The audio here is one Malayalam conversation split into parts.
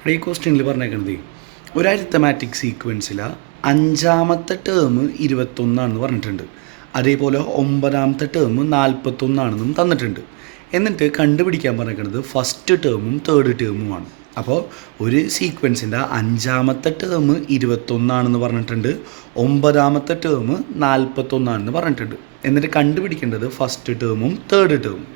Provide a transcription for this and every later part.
ഇവിടെ ഈ ക്വസ്റ്റ്യനിൽ പറഞ്ഞേക്കണത് ഒരു അരിത്തമാറ്റിക് സീക്വൻസിൽ അഞ്ചാമത്തെ ടേം 21 പറഞ്ഞിട്ടുണ്ട്. അതേപോലെ 9ാമത്തെ ടേം 41 തന്നിട്ടുണ്ട്. എന്നിട്ട് കണ്ടുപിടിക്കാൻ പറഞ്ഞേക്കുന്നത് ഫസ്റ്റ് ടേമും തേർഡ് ടേമുമാണ്. അപ്പോൾ ഒരു സീക്വൻസിൻ്റെ അഞ്ചാമത്തെ ടേം 21 പറഞ്ഞിട്ടുണ്ട്, 9ാമത്തെ ടേം 41 പറഞ്ഞിട്ടുണ്ട്. എന്നിട്ട് കണ്ടുപിടിക്കേണ്ടത് ഫസ്റ്റ് ടേമും തേർഡ് ടേമും.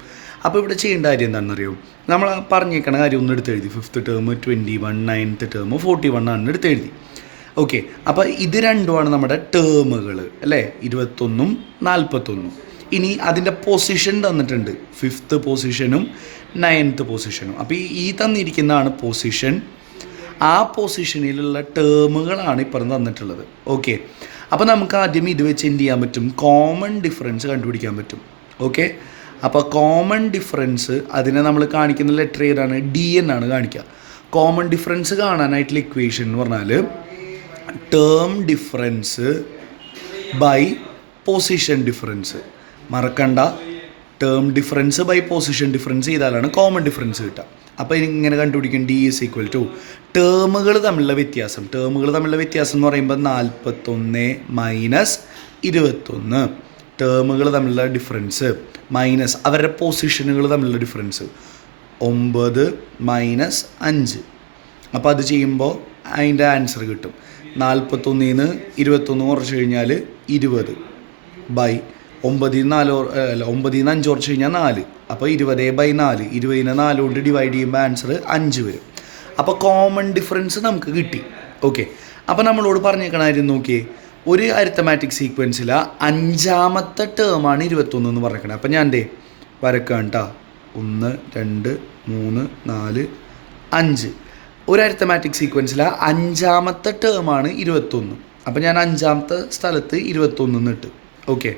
അപ്പോൾ ഇവിടെ ചെയ്യേണ്ട കാര്യം എന്താണെന്നറിയോ, നമ്മൾ പറഞ്ഞേക്കണ കാര്യം ഒന്ന് എടുത്ത് എഴുതി. 5th ടേം 21, 9th ടേം 41 എടുത്ത് എഴുതി. ഓക്കെ, അപ്പോൾ ഇത് രണ്ടുമാണ് നമ്മുടെ ടേമുകൾ അല്ലേ, 21ഉം 41ഉം. ഇനി അതിൻ്റെ പൊസിഷൻ തന്നിട്ടുണ്ട്, 5th പൊസിഷനും 9th പൊസിഷനും. അപ്പോൾ ഈ തന്നിരിക്കുന്നതാണ് പൊസിഷൻ. ആ പൊസിഷനിലുള്ള ടേമുകളാണ് ഇപ്പം തന്നിട്ടുള്ളത്. ഓക്കെ, അപ്പോൾ നമുക്ക് ആദ്യം ഇത് വെച്ച് എന്ത് ചെയ്യാൻ പറ്റും, കോമൺ ഡിഫറൻസ് കണ്ടുപിടിക്കാൻ പറ്റും. ഓക്കെ, അപ്പോൾ കോമൺ ഡിഫറൻസ് അതിനെ നമ്മൾ കാണിക്കുന്ന ലെറ്റർ ഏതാണ്, ഡി എന്നാണ് കാണിക്കുക. കോമൺ ഡിഫറൻസ് കാണാനായിട്ടുള്ള ഇക്വേഷൻ എന്ന് പറഞ്ഞാൽ term difference by position difference. മറക്കണ്ട, term difference by position difference ചെയ്താലാണ് കോമൺ ഡിഫറൻസ് കിട്ടുക. അപ്പോൾ ഇങ്ങനെ കണ്ടുപിടിക്കും, ഡി ഈസ് ഈക്വൽ ടു ടേമുകൾ തമ്മിലുള്ള വ്യത്യാസം. ടേമുകൾ തമ്മിലുള്ള വ്യത്യാസം എന്ന് പറയുമ്പോൾ 41 മൈനസ് 21. ടേമുകൾ തമ്മിലുള്ള ഡിഫറൻസ് മൈനസ് അവരുടെ പൊസിഷനുകൾ തമ്മിലുള്ള ഡിഫറൻസ് 9 മൈനസ് 5. അപ്പോൾ അത് ചെയ്യുമ്പോൾ അതിൻ്റെ ആൻസർ കിട്ടും. 41 21 കുറച്ച് കഴിഞ്ഞാൽ 20 ബൈ 9 5 കുറച്ച് കഴിഞ്ഞാൽ 4. അപ്പോൾ 20/4, 20നെ 4 കൊണ്ട് ഡിവൈഡ് ചെയ്യുമ്പോൾ ആൻസർ 5 വരും. അപ്പോൾ കോമൺ ഡിഫറൻസ് നമുക്ക് കിട്ടി. ഓക്കെ, അപ്പോൾ നമ്മളോട് പറഞ്ഞേക്കണ കാര്യം നോക്കിയേ, ഒരു അരിത്തമാറ്റിക് സീക്വൻസിൽ അഞ്ചാമത്തെ ടേമാണ് 21 എന്ന് പറഞ്ഞേക്കണേ. അപ്പം ഞാൻ വരക്കാം കേട്ടോ, 1 2 3 4 5. ഒരു അരിത്തമാറ്റിക് സീക്വൻസിൽ അഞ്ചാമത്തെ ടേമാണ് 21. അപ്പം ഞാൻ അഞ്ചാമത്തെ സ്ഥലത്ത് 21 ഇട്ട്. ഓക്കെ,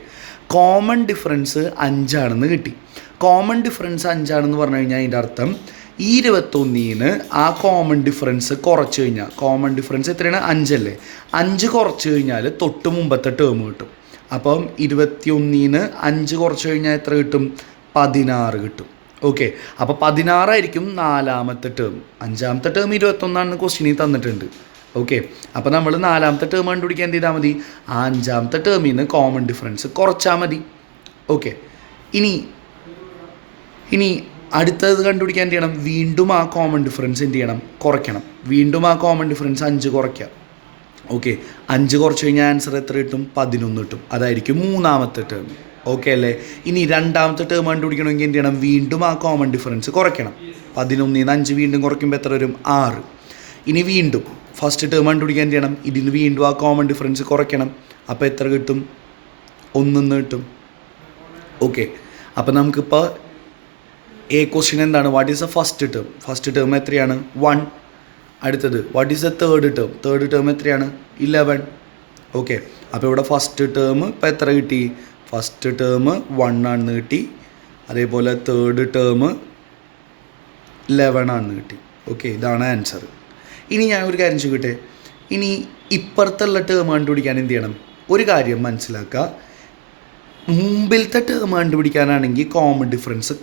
കോമൺ ഡിഫറൻസ് 5 കിട്ടി. കോമൺ ഡിഫറൻസ് 5 പറഞ്ഞു കഴിഞ്ഞാൽ അതിൻ്റെ അർത്ഥം ഈ 21 ആ കോമൺ ഡിഫറൻസ് കുറച്ച് കഴിഞ്ഞാൽ, കോമൺ ഡിഫറൻസ് എത്രയാണ്, 5 അല്ലേ, 5 കുറച്ച് കഴിഞ്ഞാൽ തൊട്ട് മുമ്പത്തെ ടേം കിട്ടും. അപ്പം 21 5 കുറച്ച് കഴിഞ്ഞാൽ എത്ര കിട്ടും, 16 കിട്ടും. ഓക്കെ, അപ്പോൾ 16 ആയിരിക്കും 4ാമത്തെ ടേം. 5ാമത്തെ ടേം 21 ക്വസ്റ്റ്യനിൽ തന്നിട്ടുണ്ട്. ഓക്കെ, അപ്പോൾ നമ്മൾ 4ാമത്തെ ടേം കണ്ടുപിടിക്കാൻ എന്ത് ചെയ്താൽ മതി, ആ 5ാമത്തെ ടേമിൽ നിന്ന് കോമൺ ഡിഫറൻസ് കുറച്ചാൽ മതി. ഓക്കെ, ഇനി അടുത്തത് കണ്ടുപിടിക്കാൻ എന്ത് ചെയ്യണം, വീണ്ടും ആ കോമൺ ഡിഫറൻസ് എന്ത് ചെയ്യണം, കുറയ്ക്കണം. വീണ്ടും ആ കോമൺ ഡിഫറൻസ് 5 കുറയ്ക്കുക. ഓക്കെ, 5 കുറച്ച് കഴിഞ്ഞാൽ ആൻസർ എത്ര കിട്ടും, 11 കിട്ടും. അതായിരിക്കും 3ാമത്തെ ടേം. ഓക്കെ അല്ലേ. ഇനി 2ാമത്തെ ടേം കണ്ടുപിടിക്കണമെങ്കിൽ എന്ത് ചെയ്യണം, വീണ്ടും ആ കോമൺ ഡിഫറൻസ് കുറയ്ക്കണം. 11 5 വീണ്ടും കുറയ്ക്കുമ്പോൾ എത്ര വരും, 6. ഇനി വീണ്ടും ഫസ്റ്റ് ടേം കണ്ടുപിടിക്കാൻ എന്ത് ചെയ്യണം, ഇതിന് വീണ്ടും ആ കോമൺ ഡിഫറൻസ് കുറയ്ക്കണം. അപ്പോൾ എത്ര കിട്ടും, 1 കിട്ടും. ഓക്കെ, അപ്പോൾ നമുക്കിപ്പോൾ ക്വസ്റ്റ്യൻ എന്താണ്, what is the first term. First term എത്രയാണ്, 1. അടുത്തത് what is the third term. Third term എത്രയാണ്, 11. ഓക്കെ, അപ്പോൾ ഇവിടെ ഫസ്റ്റ് ടേം ഇപ്പോൾ എത്ര കിട്ടി, ഫസ്റ്റ് ടേം 1 കിട്ടി. അതേപോലെ തേർഡ് ടേം 11 കിട്ടി. ഓക്കെ, ഇതാണ് ആൻസർ. ഇനി ഞാൻ ഒരു കാര്യം ചോദിക്കട്ടെ, ഇനി ഇപ്പുറത്തുള്ള ടേം കണ്ടുപിടിക്കാൻ എന്ത് ചെയ്യണം, ഒരു കാര്യം മനസ്സിലാക്കുക, മുമ്പിലത്തെ ടേം കണ്ടുപിടിക്കാനാണെങ്കിൽ കോമൺ ഡിഫറൻസ്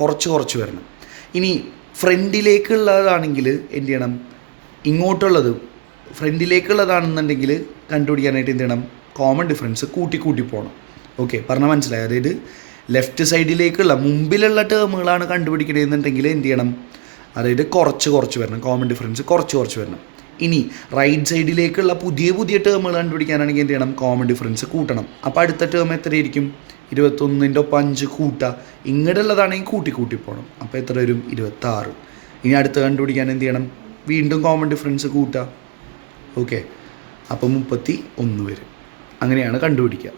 കുറച്ച് വരണം. ഇനി ഫ്രണ്ടിലേക്കുള്ളതാണെങ്കിൽ എന്ത് ചെയ്യണം, ഇങ്ങോട്ടുള്ളത് ഫ്രണ്ടിലേക്കുള്ളതാണെന്നുണ്ടെങ്കിൽ കണ്ടുപിടിക്കാനായിട്ട് എന്ത് ചെയ്യണം, കോമൺ ഡിഫറൻസ് കൂട്ടി പോകണം. ഓക്കെ, പറഞ്ഞാൽ മനസ്സിലായി. അതായത് ലെഫ്റ്റ് സൈഡിലേക്കുള്ള മുമ്പിലുള്ള ടേമുകളാണ് കണ്ടുപിടിക്കണമെന്നുണ്ടെങ്കിൽ എന്ത് ചെയ്യണം, അതായത് കുറച്ച് വരണം, കോമൺ ഡിഫറൻസ് കുറച്ച് വരണം. ഇനി റൈറ്റ് സൈഡിലേക്കുള്ള പുതിയ ടേമുകൾ കണ്ടുപിടിക്കാനാണെങ്കിൽ എന്ത് ചെയ്യണം, കോമൺ ഡിഫറൻസ് കൂട്ടണം. അപ്പോൾ അടുത്ത ടേം എത്രയായിരിക്കും, 21ൻ്റെ ഒപ്പം 5 കൂട്ടുക. ഇങ്ങോട്ടുള്ളതാണെങ്കിൽ കൂട്ടി പോകണം. അപ്പോൾ എത്ര വരും, 26. ഇനി അടുത്ത് കണ്ടുപിടിക്കാൻ എന്ത് ചെയ്യണം, വീണ്ടും കോമൺ ഡിഫറൻസ് കൂട്ടുക. ഓക്കെ, അപ്പോൾ 31 വരും. അങ്ങനെയാണ് കണ്ടുപിടിക്കുക.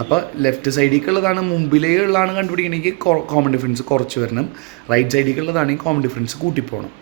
അപ്പോൾ ലെഫ്റ്റ് സൈഡിലേക്കുള്ളതാണ് മുമ്പിലേക്കുള്ളതാണ് കണ്ടുപിടിക്കണമെങ്കിൽ കോമൺ ഡിഫറൻസ് കുറച്ച് വരണം. റൈറ്റ് സൈഡിലേക്കുള്ളതാണെങ്കിൽ കോമൺ ഡിഫറൻസ് കൂട്ടിപ്പോകണം.